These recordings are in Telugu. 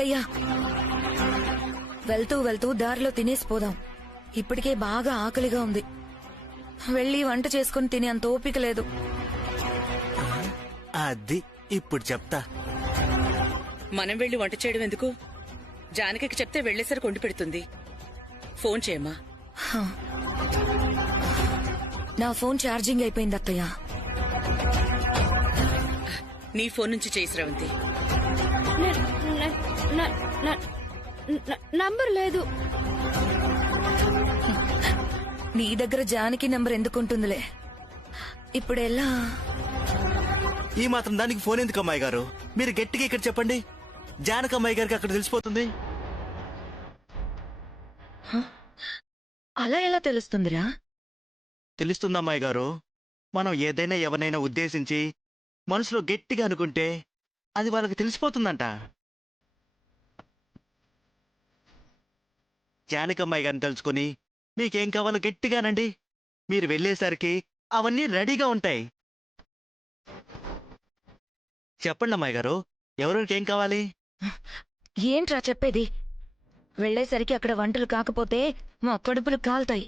అత్తయ్య, వెళ్తూ వెళ్తూ దారిలో తినేసిపోదాం. ఇప్పటికే బాగా ఆకలిగా ఉంది. వెళ్ళి వంట చేసుకుని తినే అంత ఓపిక లేదు. అది ఇప్పుడు చెప్తా. మనం వెళ్లి వంట చేయడం ఎందుకు? జానకి చెప్తే వెళ్లేసరికి వండి పెడుతుంది. ఫోన్ చేయమ్మా. నా ఫోన్ ఛార్జింగ్ అయిపోయింది అత్తయ్య. నీ ఫోన్ నుంచి చేయి శ్రవంతి. నంబర్ లేదు. నీ దగ్గర జానకి నంబర్ ఎందుకుంటుందిలే. ఇప్పుడు ఎలా? ఈ మాత్రం దానికి ఫోన్ ఎందుకు అమ్మాయి గారు? మీరు గట్టిగా ఇక్కడ చెప్పండి. జానకి అమ్మాయి గారికి అక్కడ తెలిసిపోతుంది. అలా ఎలా తెలుస్తుందిరా? తెలుస్తుంది అమ్మాయి గారు. మనం ఏదైనా ఎవరినైనా ఉద్దేశించి మనసులో గట్టిగా అనుకుంటే అది వాళ్ళకి తెలిసిపోతుందంట. జానకి అమ్మాయి గారిని తెలుసుకుని మీకేం కావాలో గట్టిగానండి. మీరు వెళ్ళేసరికి అవన్నీ రెడీగా ఉంటాయి. చెప్పండి అమ్మాయి గారు, ఎవరికి ఏం కావాలి? ఏంట్రా చెప్పేది? వెళ్లేసరికి అక్కడ వంటలు కాకపోతే మా కడుపులు కాలుతాయి.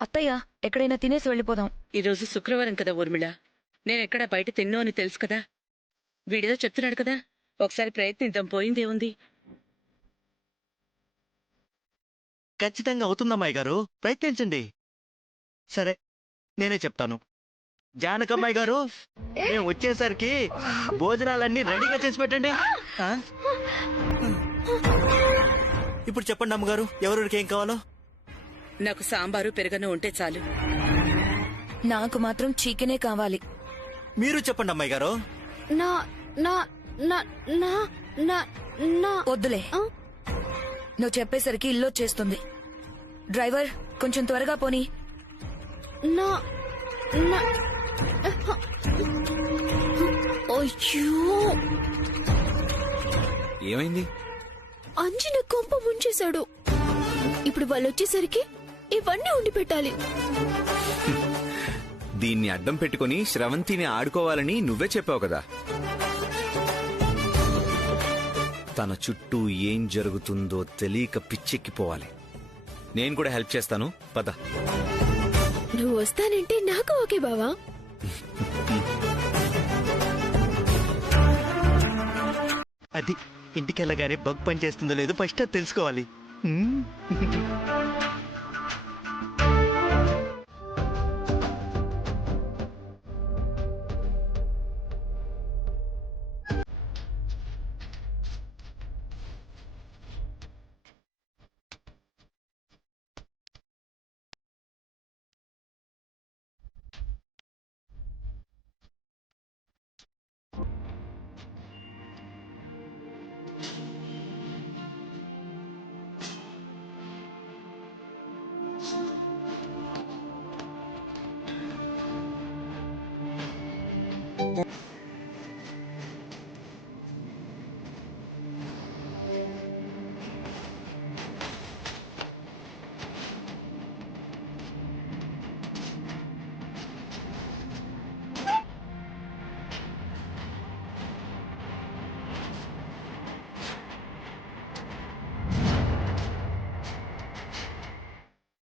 అత్తయ్య, ఎక్కడైనా తినేసి వెళ్ళిపోదాం. ఈరోజు శుక్రవారం కదా ఊర్మిళ, నేనెక్కడా బయట తిన్నో అని తెలుసు కదా. వీడిదో చెప్తున్నాడు కదా, ఒకసారి ప్రయత్నిద్దాం, పోయిందేముంది. ఖచ్చితంగా అవుతుందమ్మాయి గారు, ప్రయత్నించండి. సరే, నేనే చెప్తాను. జానకమ్మాయి గారు, మేము వచ్చేసరికి భోజనాలన్నీ రెడీగా చేసి పెట్టండి. ఇప్పుడు చెప్పండి అమ్మగారు, ఎవరికి ఏం కావాలో. నాకు సాంబారు పెరుగను ఉంటే చాలు. నాకు మాత్రం చికెనే కావాలి. మీరు చెప్పండి అమ్మాయి గారు. నా నా నా నా నా నా వద్దులే, నువ్వు చెప్పేసరికి ఇల్లు వచ్చేస్తుంది. డ్రైవర్, కొంచెం త్వరగా పోనీ. నా నా అయ్యో, ఏమైంది? అంజన కొంప ముంచేశాడు. ఇప్పుడు వాళ్ళు వచ్చేసరికి ఇవన్నీ ఉండి పెట్టాలి. దీన్ని అడ్డం పెట్టుకుని శ్రవంతిని ఆడుకోవాలని నువ్వే చెప్పావు కదా. తన చుట్టూ ఏం జరుగుతుందో తెలియక పిచ్చెక్కిపోవాలి. నేను కూడా హెల్ప్ చేస్తాను, పద. నువ్వు వస్తానంటే నాకు ఓకే బావా. అది ఇంటికెళ్ళగానే బగ్ పని చేస్తుందో లేదో ఫస్ట్ అది తెలుసుకోవాలి.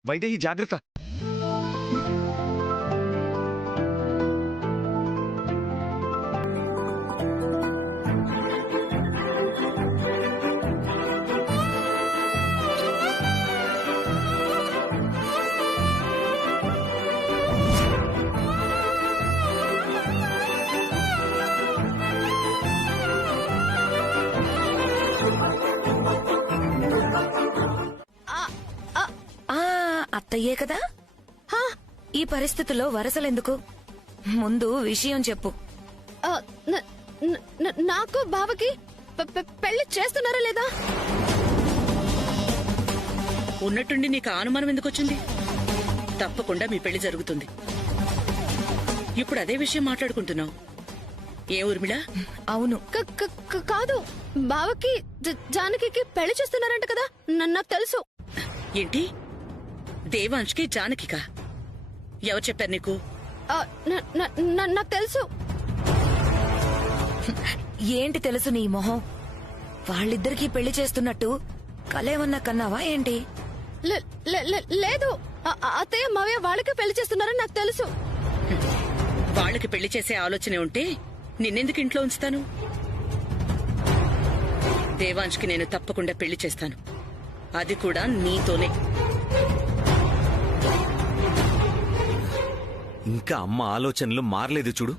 వైదేహి, జాగ్రత్త. అత్తయ్యే కదా. ఈ పరిస్థితుల్లో వరసలెందుకు? ముందు విషయం చెప్పు. నాకు బావకి పెళ్లి చేస్తున్నారా లేదా? ఉన్నట్టుండి నీకు అనుమానం ఎందుకు వచ్చింది? తప్పకుండా మీ పెళ్లి జరుగుతుంది. ఇప్పుడు అదే విషయం మాట్లాడుకుంటున్నావు. ఏ ఊర్మిళ? అవును. కాదు, బావకి జానకి పెళ్లి చేస్తున్నారంట కదా, నాకు తెలుసు. ఏంటి? దేవాంష్కి జానకికా? ఎవరు చెప్పారు నీకు? నాకు తెలుసు. ఏంటి తెలుసు నీ మొహం? వాళ్ళిద్దరికీ పెళ్లి చేస్తున్నట్టు కలేమన్నా కన్నావా ఏంటి? లేదు అత్తయ్య మావయ్య వాళ్ళకి పెళ్లి చేస్తున్నారని నాకు తెలుసు. వాళ్ళకి పెళ్లి చేసే ఆలోచనే ఉంటే నిన్నెందుకు ఇంట్లో ఉంచుతాను? దేవాంష్కి నేను తప్పకుండా పెళ్లి చేస్తాను, అది కూడా నీతోనే. ఇంకా అమ్మ ఆలోచనలు మారలేదు చూడు.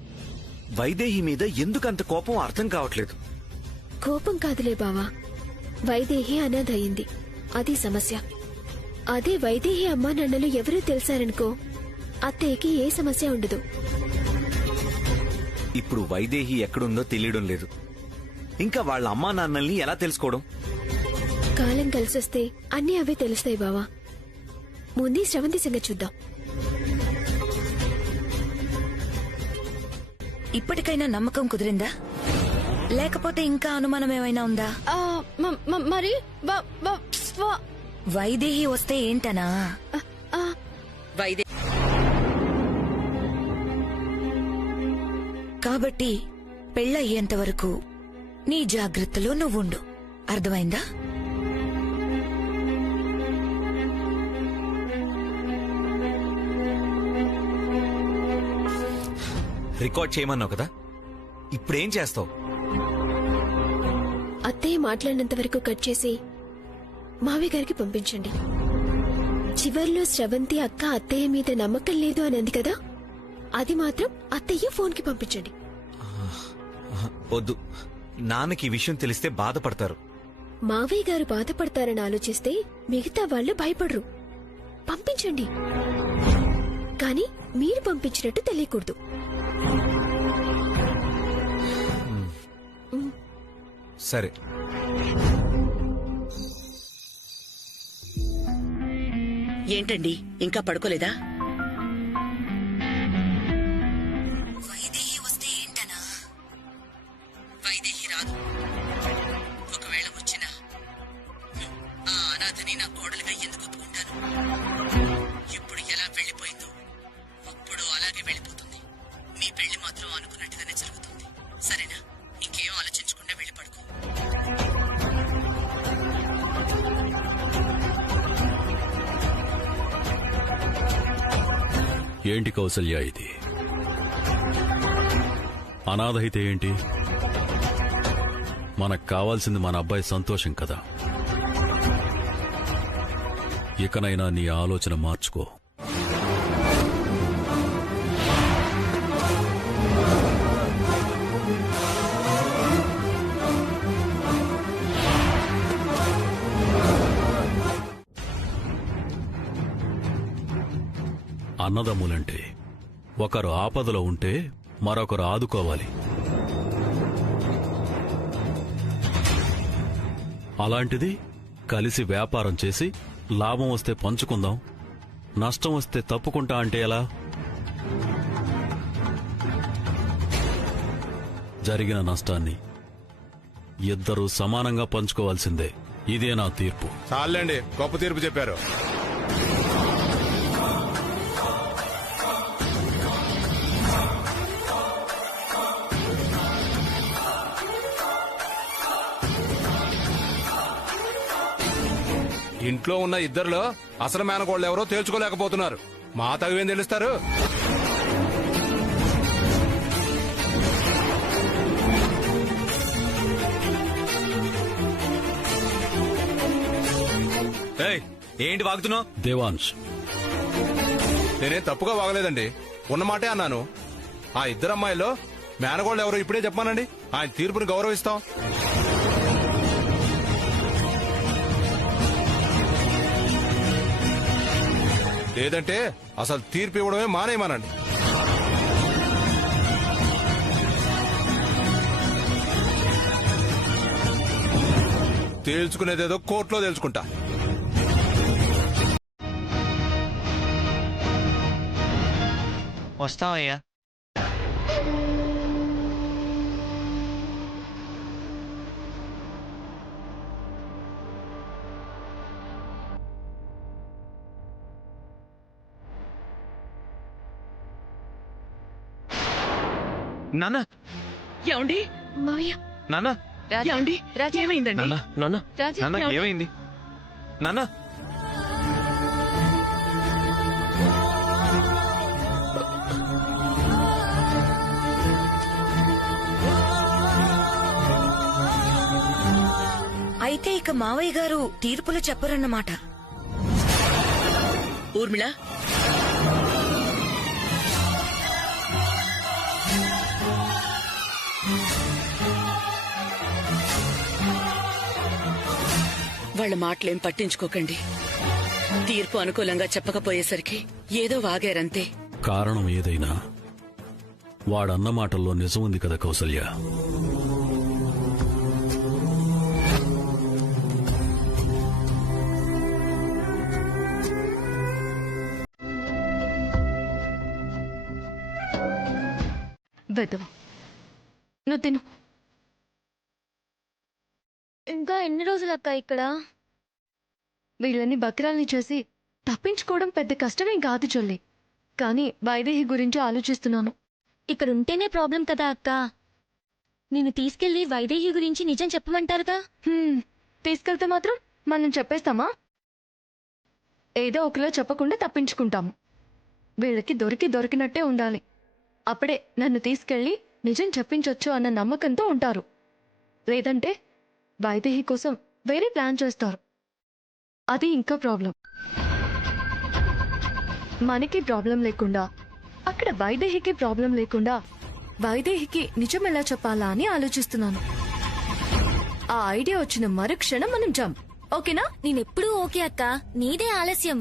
వైదేహి మీద ఎందుకంత కోపం అర్థం కావట్లేదు. కోపం కాదులే బావా, వైదేహి అనాథయింది, అది సమస్య. అదే వైదేహి అమ్మా నాన్నలు ఎవరూ తెలిసారనుకో, అత్తయ్యకి ఏ సమస్య ఉండదు. ఇప్పుడు వైదేహి ఎక్కడుందో తెలియడం లేదు. ఇంకా వాళ్ళ అమ్మా నాన్నల్ని ఎలా తెలుసుకోవడం? కాలం కలిసొస్తే అన్నీ అవే తెలుస్తాయి బావా. ముందే శ్రవంతి సంగతి చూద్దాం. ఇప్పటికైనా నమ్మకం కుదిరిందా, లేకపోతే ఇంకా అనుమానం ఏమైనా ఉందా? మరి వైదేహి వస్తే ఏంటనా? వైదే కాబట్టి పెళ్ళయ్యేంత వరకు నీ జాగ్రత్తలో నువ్వుండు, అర్థమైందా? రికార్డ్ చేయమన్నావు కదా, ఇప్పుడేం చేస్తావు? అత్తయ్య మాట్లాడినంత వరకు కట్ చేసి మావి గారికి పంపించండి. చివర్లో శ్రవంతి అక్క అత్తయ్య మీద నమ్మకం లేదు అని అంది కదా, అది మాత్రం అత్తయ్య ఫోన్కి పంపించండి. వద్దు, నాన్నకి ఈ విషయం తెలిస్తే బాధపడతారు. మావయ్య గారు బాధపడతారని ఆలోచిస్తే మిగతా వాళ్ళు భయపడరు. పంపించండి, కానీ మీరు పంపించినట్టు తెలియకూడదు. సరే. ఏంటండి ఇంకా పడుకోలేదా? వైదేహి వస్తే ఏంటనా? వైదేహి రాదు. ఒకవేళ వచ్చినా ఆ అనాథని నా కోడలుగా ఎందుకు ఒప్పుకుంటాను? ఇప్పుడు ఎలా వెళ్లిపోయిందో అప్పుడు అలాగే వెళ్ళిపోతుంది. మీ పెళ్లి మాత్రం అనుకున్నట్టుగానే జరుగుతుంది, సరేనా? ఇంకేం ఆలోచించకుండా వెళ్ళి పడుకో. ఏంటి కౌసల్య ఇది? అనాథ అయితే ఏంటి? మనకు కావాల్సింది మన అబ్బాయి సంతోషం కదా. ఇకనైనా నీ ఆలోచన మార్చుకో. అన్నదమ్ములంటే ఒకరు ఆపదలో ఉంటే మరొకరు ఆదుకోవాలి. అలాంటిది కలిసి వ్యాపారం చేసి లాభం వస్తే పంచుకుందాం, నష్టం వస్తే తప్పుకుంటా అంటే ఎలా? జరిగిన నష్టాన్ని ఇద్దరూ సమానంగా పంచుకోవాల్సిందే. ఇదే నా తీర్పు. చాలండి, గొప్ప తీర్పు చెప్పారు. ఇంట్లో ఉన్న ఇద్దరులో అసలు మేనకోళ్ళు ఎవరో తేల్చుకోలేకపోతున్నారు. మా తగువేం తెలుస్తారు? ఏంటి వాగుతున్నావు? దేవాంశ్, నేనేం తప్పుగా వాగలేదండి, ఉన్నమాటే అన్నాను. ఆ ఇద్దరు అమ్మాయిలో మేనకోళ్ళు ఎవరో ఇప్పుడే చెప్పానండి. ఆయన తీర్పుని గౌరవిస్తాం. లేదంటే అసలు తీర్పు ఇవ్వడమే మానేయమనండి. తేల్చుకునేదేదో కోర్టులో తేల్చుకుంటా. వస్తామయ్యా. నాన్న, ఏమండి? మావయ్య నాన్న, ఏమండి ఏమైందండి నాన్న నాన్న నాన్న ఏమైంది నాన్న అయితే ఇక మావయ్య గారు తీర్పులు చెప్పరన్నమాట. ఊర్మిళ, వాళ్ళ మాటలేం పట్టించుకోకండి. తీర్పు అనుకూలంగా చెప్పకపోయేసరికి ఏదో వాగారంతే. కారణం ఏదైనా వాడన్న మాటల్లో నిజం ఉంది కదా కౌసల్య. వెదవా, నువ్వు తిను. ఇంకా ఎన్ని రోజులు అక్క ఇక్కడ? వీళ్ళని బక్రాల్ని చేసి తప్పించుకోవడం పెద్ద కష్టమేం కాదు చెల్లి. కానీ వైదేహి గురించి ఆలోచిస్తున్నాను. ఇక్కడ ఉంటేనే ప్రాబ్లం కదా అక్క. నిన్ను తీసుకెళ్లి వైదేహి గురించి నిజం చెప్పమంటారుగా. తీసుకెళ్తే మాత్రం మనం చెప్పేస్తామా? ఏదో ఒకలో చెప్పకుండా తప్పించుకుంటాము. వీళ్ళకి దొరికినట్టే ఉండాలి. అప్పుడే నన్ను తీసుకెళ్లి నిజం చెప్పించొచ్చు అన్న నమ్మకంతో ఉంటారు. లేదంటే వైదేహి కోసం వేరే ప్లాన్ చేస్తారు. అది ఇంకా ప్రాబ్లం. మనకి ప్రాబ్లం లేకుండా, అక్కడ వైదేహికి ప్రాబ్లం లేకుండా వైదేహికి నిజం ఎలా చెప్పాలా అని ఆలోచిస్తున్నాను. ఆ ఐడియా వచ్చిన మరుక్షణం మనం జంప్. ఓకేనా? నేనెప్పుడూ ఓకే అక్క, నీదే ఆలస్యం.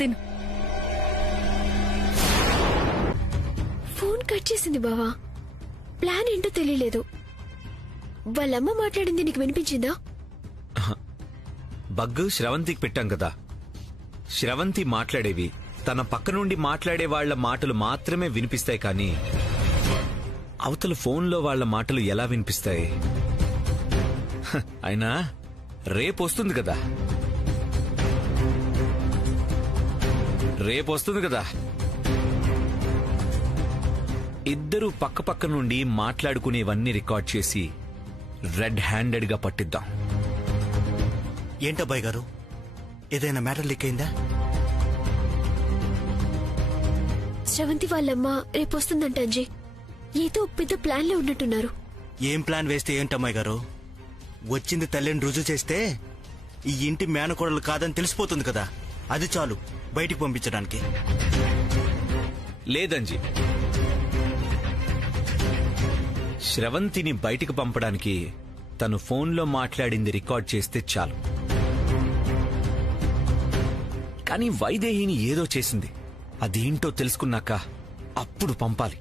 తిను. ఫోన్ కట్ చేసింది బావా. ప్లాన్ ఏంటో తెలియలేదు. వాళ్ళమ్మ మాట్లాడింది నీకు వినిపించిందా? బగ్గు శ్రవంతికి పెట్టాం కదా. శ్రవంతి మాట్లాడేవి తన పక్క నుండి మాట్లాడే వాళ్ల మాటలు మాత్రమే వినిపిస్తాయి, కానీ అవతల ఫోన్లో వాళ్ల మాటలు ఎలా వినిపిస్తాయి? అయినా రేపొస్తుంది కదా. ఇద్దరూ పక్క నుండి మాట్లాడుకునేవన్నీ రికార్డ్ చేసి రెడ్ హ్యాండెడ్ గా పట్టిద్దాం. ఏంటబ్బాయి గారు, ఏదైనా మ్యాటర్ లీక్ అయిందా? శ్రవంతి వాళ్ళమ్మ రేపు వస్తుందంట అంజీ. ఏదో పెద్ద ప్లాన్ లో ఉన్నట్టున్నారు. ఏం ప్లాన్ వేస్తే ఏంటమ్మాయి గారు? వచ్చింది తల్లిని రుజువు చేస్తే ఈ ఇంటి మేనకోడలు కాదని తెలిసిపోతుంది కదా. అది చాలు బయటికి పంపించడానికి. లేదంజీ, శ్రవంతిని బయటికి పంపడానికి తను ఫోన్లో మాట్లాడింది రికార్డ్ చేస్తే చాలు. కానీ వైదేహిని ఏదో చేసింది. అదేంటో తెలుసుకున్నాక అప్పుడు పంపాలి.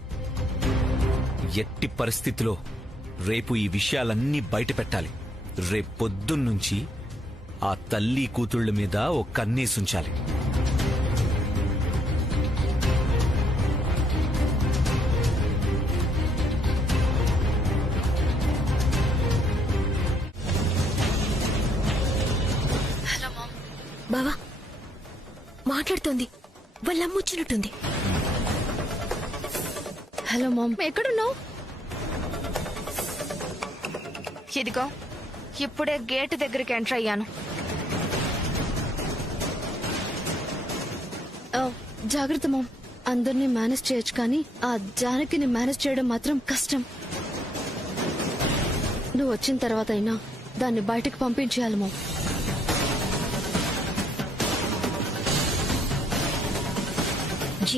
ఎట్టి పరిస్థితిలో రేపు ఈ విషయాలన్నీ బయట పెట్టాలి. రేపొద్దున్నుంచి ఆ తల్లి కూతుళ్ల మీద ఓ కన్నేసుంచాలి. బావా మాట్లాడుతోంది. వాళ్ళమ్మ వచ్చినట్టుంది. హలో మామ్, ఎక్కడున్నావు? ఇదిగో ఇప్పుడే గేటు దగ్గరికి ఎంటర్ అయ్యాను. జాగ్రత్త మామ్. అందరినీ మేనేజ్ చేయొచ్చు, కానీ ఆ జానకిని మేనేజ్ చేయడం మాత్రం కష్టం. నువ్వు వచ్చిన తర్వాత అయినా దాన్ని బయటకు పంపించేయాలి మామ్.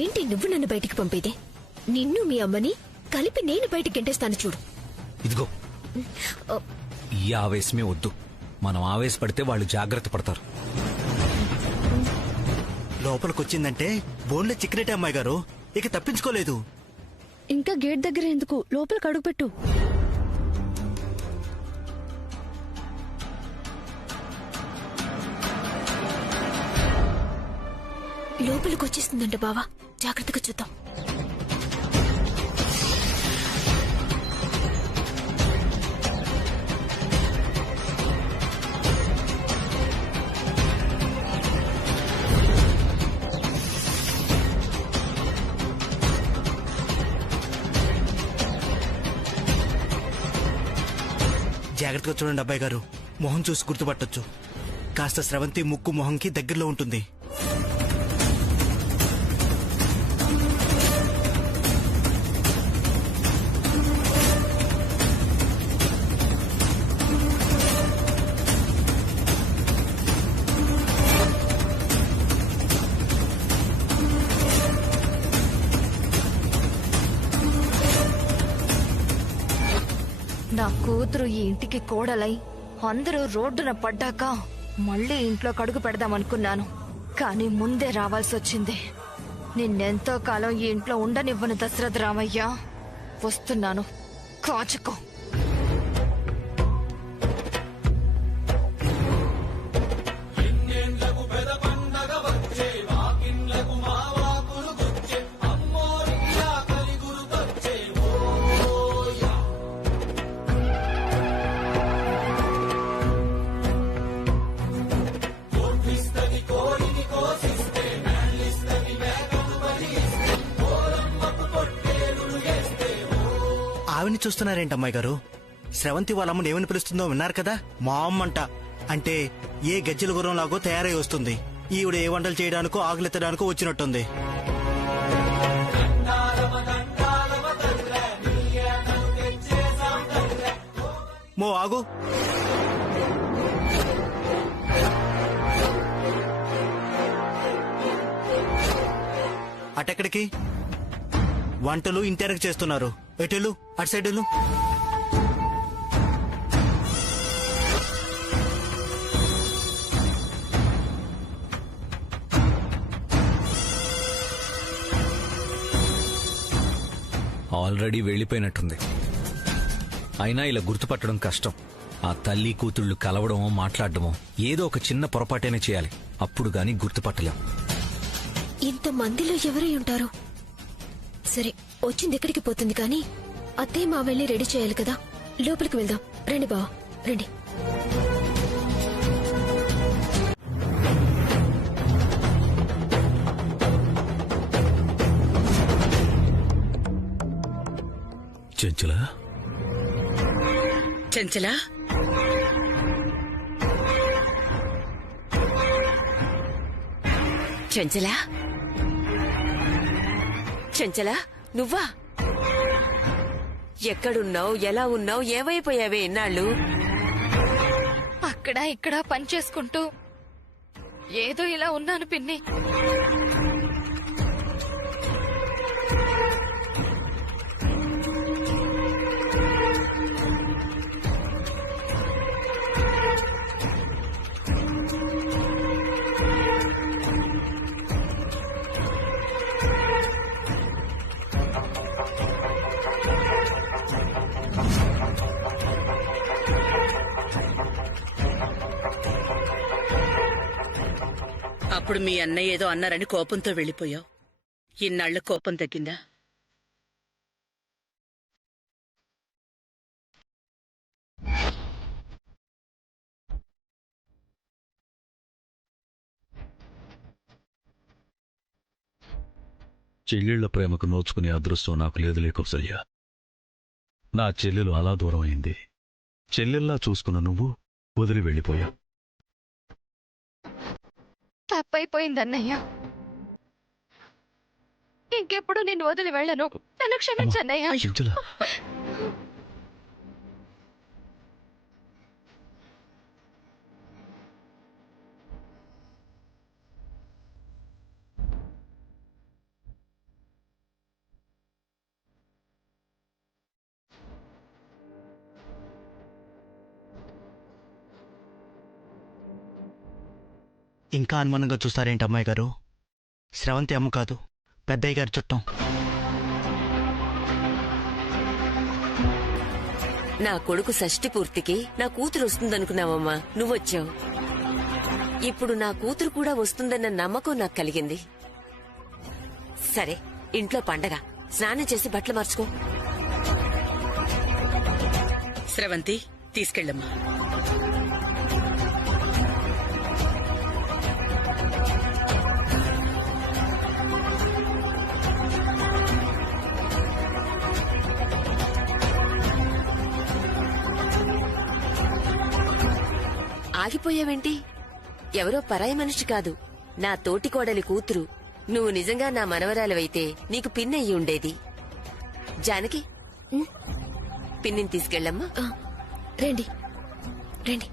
ఏంటి నువ్వు నన్ను బయటికి పంపేదే? నిన్ను మీ అమ్మని కలిపి నేను బయటికి గెంటేస్తాను చూడు. ఇదిగో, ఈ ఆవేశమే వద్దు. మనం ఆవేశపడితే వాళ్ళు జాగ్రత్త పడతారు. లోపలికొచ్చిందంటే బోన్లో చిక్కినట్టే అమ్మాయి గారు. ఇక తప్పించుకోలేదు. ఇంకా గేట్ దగ్గర ఎందుకు, లోపలికి అడుగుపెట్టు. లోపలికి వచ్చేస్తుందంట బావా, జాగ్రత్తగా చూద్దాం. జాగ్రత్తగా చూడండి అబ్బాయి గారు, మొహం చూసి గుర్తుపట్టొచ్చు. కాస్త స్రవంతి ముక్కు మొహంకి దగ్గరలో ఉంటుంది. నా కూతురు ఈ ఇంటికి కోడలై అందరూ రోడ్డున పడ్డాక మళ్ళీ ఇంట్లో కడుగు పెడదామనుకున్నాను. కానీ ముందే రావాల్సి వచ్చింది. నిన్నెంతో కాలం ఈ ఇంట్లో ఉండనివ్వను దశరథ రామయ్య. వస్తున్నాను, కాచుకో. ఆవిని చూస్తున్నారేంటి అమ్మాయి గారు? స్రవంతి వాళ్ళమ్మని ఏమని పిలుస్తుందో విన్నారు కదా? మా అమ్మంట. అంటే ఏ గజ్జల గుర్రం లాగో తయారై వస్తుంది. ఈవిడ ఏ వంటలు చేయడానికో ఆకులెత్తడానికో వచ్చినట్టుంది. మో ఆగు. అటెక్కడికి? వంటలు ఇంటెరక్ చేస్తున్నారు. ఎటెలు, అటు సైడ్ వెళ్ళు. ఆల్రెడీ వెళ్లిపోయినట్టుంది. అయినా ఇలా గుర్తుపట్టడం కష్టం. ఆ తల్లి కూతుళ్లు కలవడమో మాట్లాడడమో ఏదో ఒక చిన్న పొరపాటైనా చేయాలి. అప్పుడు గాని గుర్తుపట్టలేం. ఇంతమందిలో ఎవరై ఉంటారు? సరే, వచ్చింది ఎక్కడికి పోతుంది కానీ అత్తయ్య మా వెళ్ళి రెడీ చేయాలి కదా. లోపలికి వెళ్దాం. రండి బావ, రండి. చెంచలా, చెంచలా, చెంచలా, చెంచలా, నువ్వా? ఎక్కడున్నావు? ఎలా ఉన్నావు? ఏమైపోయావే ఇన్నాళ్ళు? అక్కడ ఇక్కడ పని చేసుకుంటూ ఏదో ఇలా ఉన్నాను పిన్ని. అప్పుడు మీ అన్నయ్య ఏదో అన్నారని కోపంతో వెళ్ళిపోయావు. ఇన్నాళ్ల కోపం తగ్గిందా? చెల్లెళ్ల ప్రేమకు నోచుకునే అదృష్టం నాకు లేదులే కౌసల్య. నా చెల్లెలు అలా దూరం అయింది. చెల్లెల్లా చూసుకున్న నువ్వు వదిలి వెళ్ళిపోయా. తప్పైపోయిందన్నయ్య. ఇంకెప్పుడు నిన్ను వదిలి వెళ్ళను. నన్ను క్షమించన్నయ్య. చెంచలా, ఇంకా అనుమానంగా చూస్తారేంటి అమ్మాయి గారు? స్రవంతి అమ్మ కాదు, పెద్దయ్య గారి చుట్టం. నా కొడుకు షష్ఠి పూర్తికి నా కూతురు వస్తుందనుకున్నావమ్మా, నువ్వొచ్చావు. ఇప్పుడు నా కూతురు కూడా వస్తుందన్న నమ్మకం నాకు కలిగింది. సరే, ఇంట్లో పండగ. స్నానం చేసి బట్టలు మార్చుకో. స్రవంతి, తీసుకెళ్ళమ్మా. ఆగిపోయావేంటి? ఎవరో పరాయి మనిషి కాదు, నా తోటి కోడలి కూతురు. నువ్వు నిజంగా నా మనవరాలవైతే నీకు పిన్నయ్యి ఉండేది. జానకి, పిన్నిని తీసుకెళ్ళమ్మా. రండి రండి.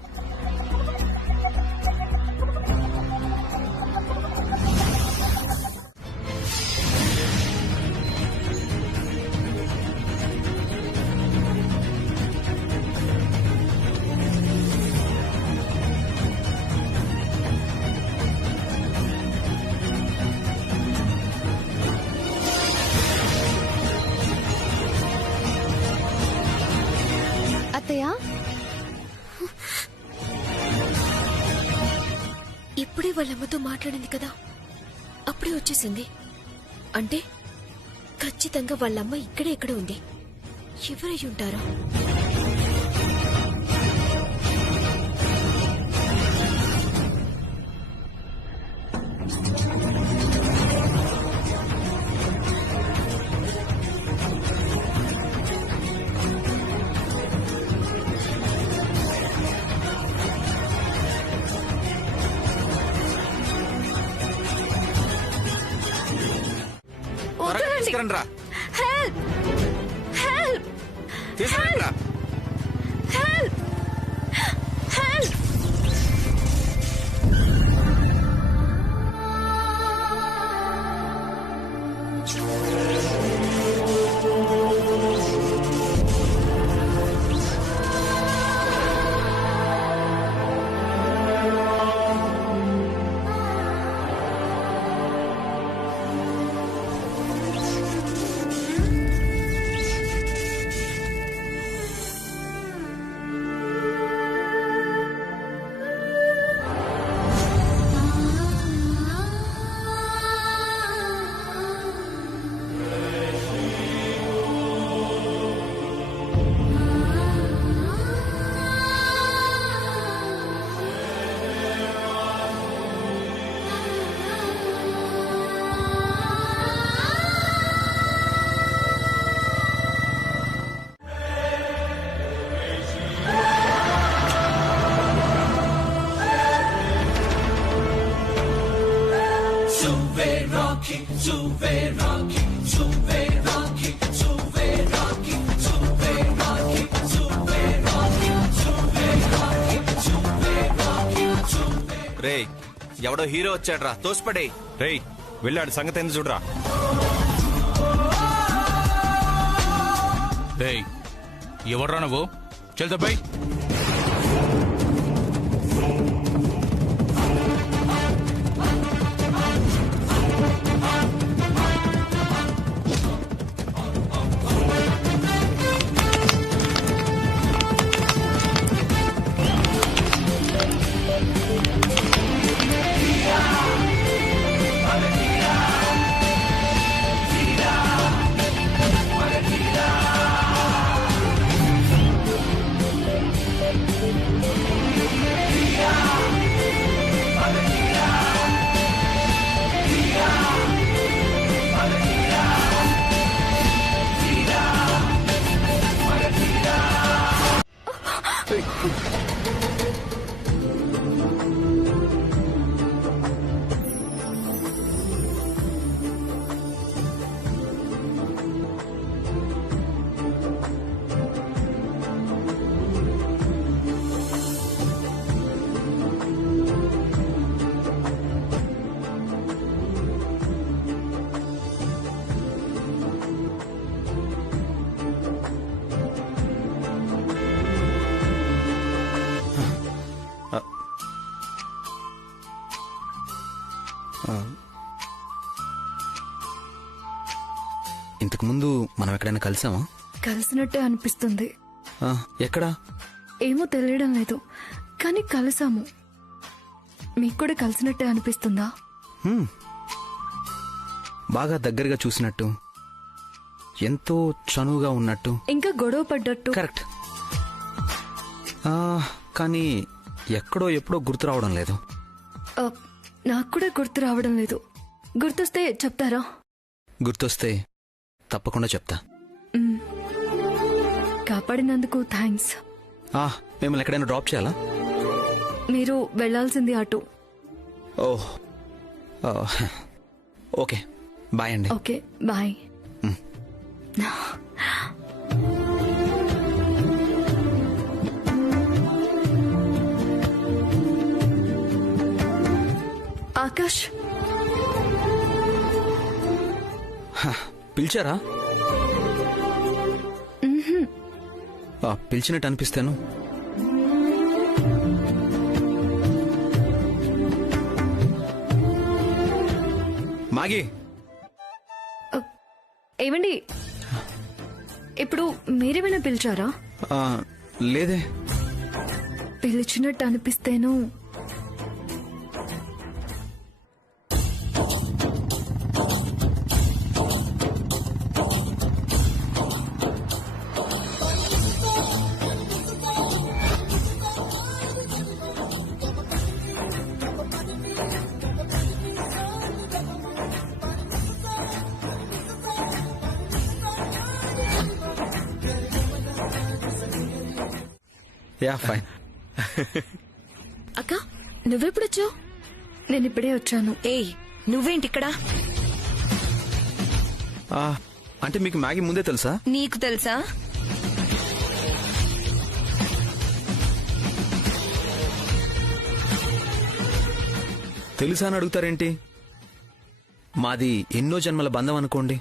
అత్తయ్య, ఇప్పుడే వాళ్ళమ్మతో మాట్లాడింది కదా, అప్పుడే వచ్చేసింది అంటే ఖచ్చితంగా వాళ్ళమ్మ ఇక్కడే ఎక్కడ ఉంది. ఎవరై ఉంటారో? తీసుకురండి రా. హెల్ప్ హెల్ప్ తీసుకురండి రా. Help help. రేయ్, ఎవడో హీరో వచ్చాడ్రా, తోసిపడే. రేయ్, వెళ్ళాడు సంగతి ఎందుకు చూడరా. రేయ్, ఎవర్రా నువ్వు? చల్తా బై. ఇంతకు ముందు మనం ఎక్కడైనా కలిసామా? కలిసినట్టే అనిపిస్తుంది. ఎక్కడా? ఏమో తెలియడం లేదు, కానీ కలిసాము. మీకు కూడా కలిసినట్టే అనిపిస్తుందా? బాగా దగ్గరగా చూసినట్టు, ఎంతో చనువుగా ఉన్నట్టు, ఇంకా గొడవ పడ్డట్టు. కరెక్ట్. కానీ ఎక్కడో ఎప్పుడో గుర్తు రావడం లేదు. నాకు కూడా గుర్తు రావడం లేదు. గుర్తొస్తే చెప్తారా? గుర్తొస్తే తప్పకుండా చెప్తా. కాపాడినందుకు థ్యాంక్స్. మిమ్మల్ని ఎక్కడైనా డ్రాప్ చేయాలా? మీరు వెళ్ళాల్సింది అటు. ఓహ్ ఓ, ఓకే బాయ్ అండి. Okay bye. ఆకాష్, పిలిచారా? పిలిచినట్టు అనిపిస్తాను. మాగి, ఏమండి ఇప్పుడు మీరేమైనా పిలిచారా? లేదే. పిలిచినట్టు అనిపిస్తేను. Yeah fine. అక్క నువ్వెప్పుడొచ్చావు? నేను ఇప్పుడే వచ్చాను. ఏయ్ నువ్వేంటి ఇక్కడ? అంటే మీకు మ్యాగీ ముందే తెలుసా? నీకు తెలుసా? తెలుసా అని అడుగుతారేంటి? మాది ఎన్నో జన్మల బంధం అనుకోండి.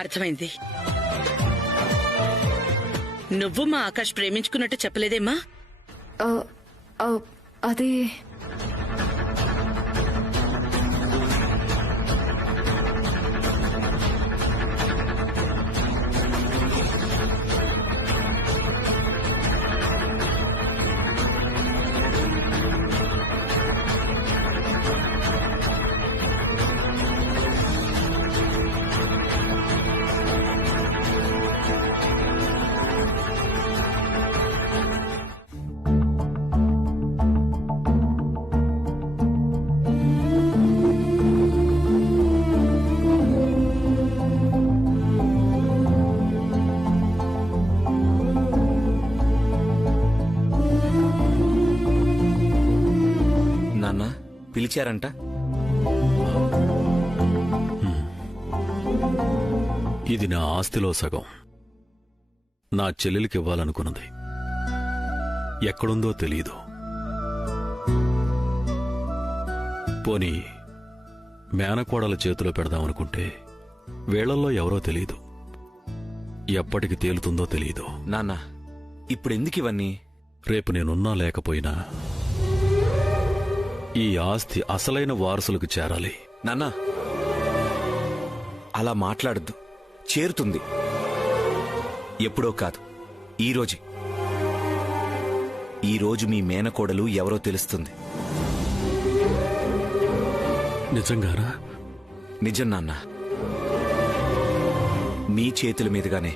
అర్థమైంది. నువ్వు మా ఆకాష్ ప్రేమించుకున్నట్టు చెప్పలేదేమ్మా? అది పిలిచారంట. ఇది నా ఆస్తిలో సగం. నా చెల్లెలికి ఇవ్వాలనుకున్నది. ఎక్కడుందో తెలియదు. పోనీ మేనకోడల చేతిలో పెడదామనుకుంటే వేళల్లో ఎవరో తెలియదు. ఎప్పటికి తేలుతుందో తెలియదు. నాన్న ఇప్పుడెందుకు ఇవన్నీ? రేపు నేనున్నా లేకపోయినా ఈ ఆస్తి అసలైన వారసులకు చేరాలి. నాన్న అలా మాట్లాడద్దు. చేరుతుంది. ఎప్పుడో కాదు, ఈరోజే. ఈరోజు మీ మేనకోడలు ఎవరో తెలుస్తుంది. నిజంగానా? నిజం నాన్న. మీ చేతుల మీదుగానే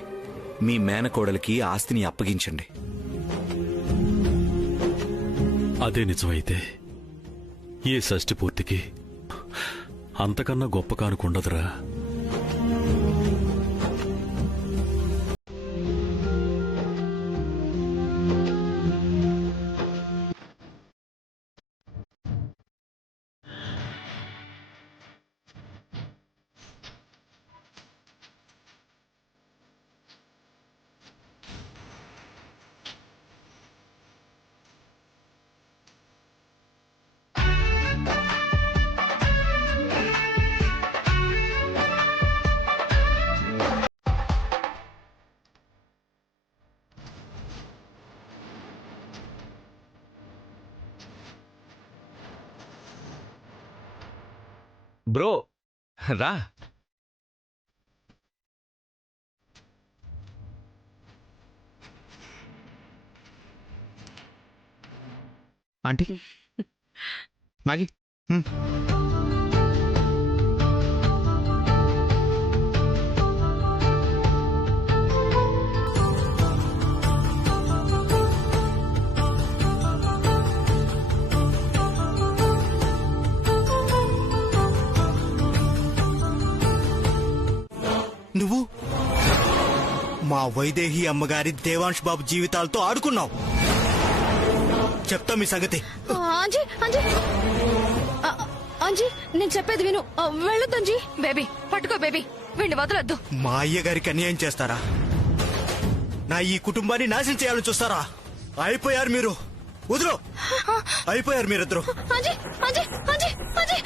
మీ మేనకోడలికి ఆస్తిని అప్పగించండి. అదే నిజమైతే ఈ షష్ఠి పూర్తికి అంతకన్నా గొప్ప కానుకుండదురా. బ్రో రా. ఆంటీ మ్యాగీ నువ్వు మా వైదేహి అమ్మగారి దేవాంశ్ బాబు జీవితాలతో ఆడుకున్నావు. చెప్తా మీ సంగతి. అంజీ అంజీ అంజీ నేను చెప్పేది విను. వెళ్ళొద్దు అంజీ. బేబీ పట్టుకో బేబీ, వీడిని వదలొద్దు. మా అయ్యగారికి అన్యాయం చేస్తారా? నా ఈ కుటుంబాన్ని నాశనం చేయాలని చూస్తారా? అయిపోయారు మీరు. వదులు. అయిపోయారు మీరిద్దరు. అంజీ అంజీ అంజీ అంజీ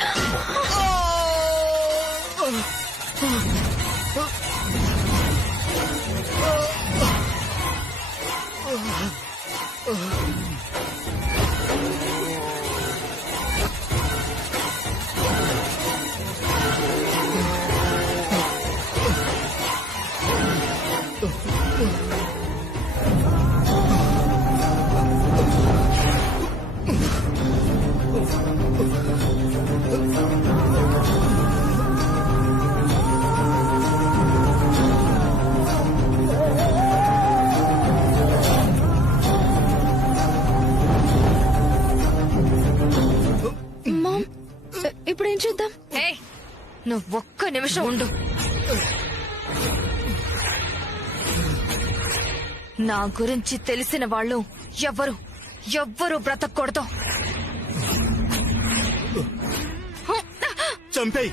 ఇప్పుడు ఏం చేద్దాం? నువ్వు ఒక్క నిమిషం ఉండు. నా గురించి తెలిసిన వాళ్ళు ఎవ్వరు బ్రతకూడదు. చంపేయ్.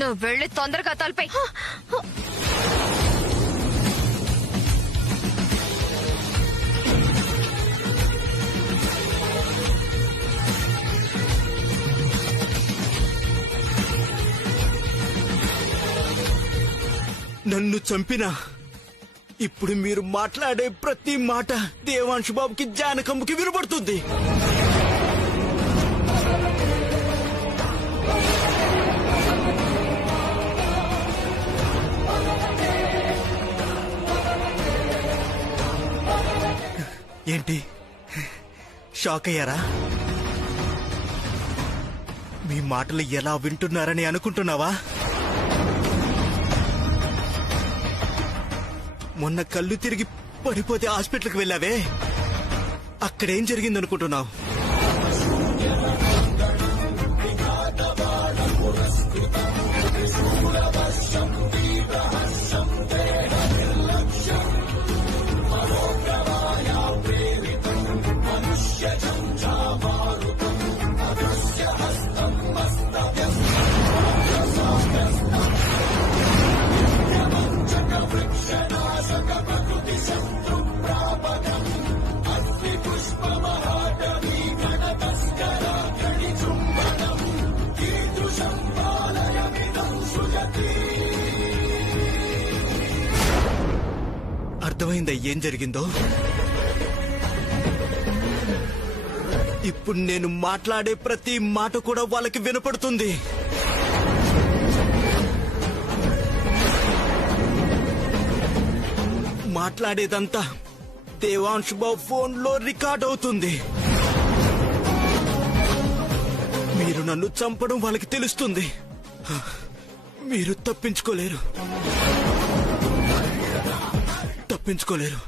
నువ్వు వెళ్ళి తొందరగా తలపై. నన్ను చంపినా ఇప్పుడు మీరు మాట్లాడే ప్రతి మాట దేవాంశ్ బాబుకి జానకమ్మకి వినబడుతుంది. ఏంటి షాక్ అయ్యారా? మీ మాటలు ఎలా వింటున్నారని అనుకుంటున్నావా? మొన్న కళ్ళు తిరిగి పడిపోతే హాస్పిటల్కి వెళ్ళావే, అక్కడేం జరిగిందనుకుంటున్నావు? అర్థమైందా ఏం జరిగిందో? ఇప్పుడు నేను మాట్లాడే ప్రతి మాట కూడా వాళ్ళకి వినపడుతుంది. మాట్లాడేదంతా దేవాంశ్ బాబు ఫోన్లో రికార్డ్ అవుతుంది. మీరు నన్ను చంపడం వాళ్ళకి తెలుస్తుంది. మీరు తప్పించుకోలేరు. తప్పించుకోలేరు.